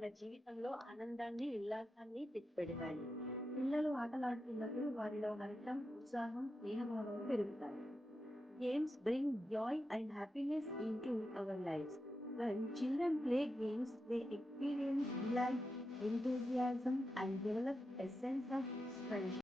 మన జీవితంలో ఆనందాన్ని, ఉల్లాసాన్ని తెచ్చిపెడతాయి. పిల్లలు ఆటలాడుతున్నప్పుడు వారిలో హర్షం, ఉత్సాహం, స్నేహభావం పెరుగుతాయి. Games bring joy and happiness into our lives. When children play games, they experience delight, enthusiasm, and develop a sense of friendship.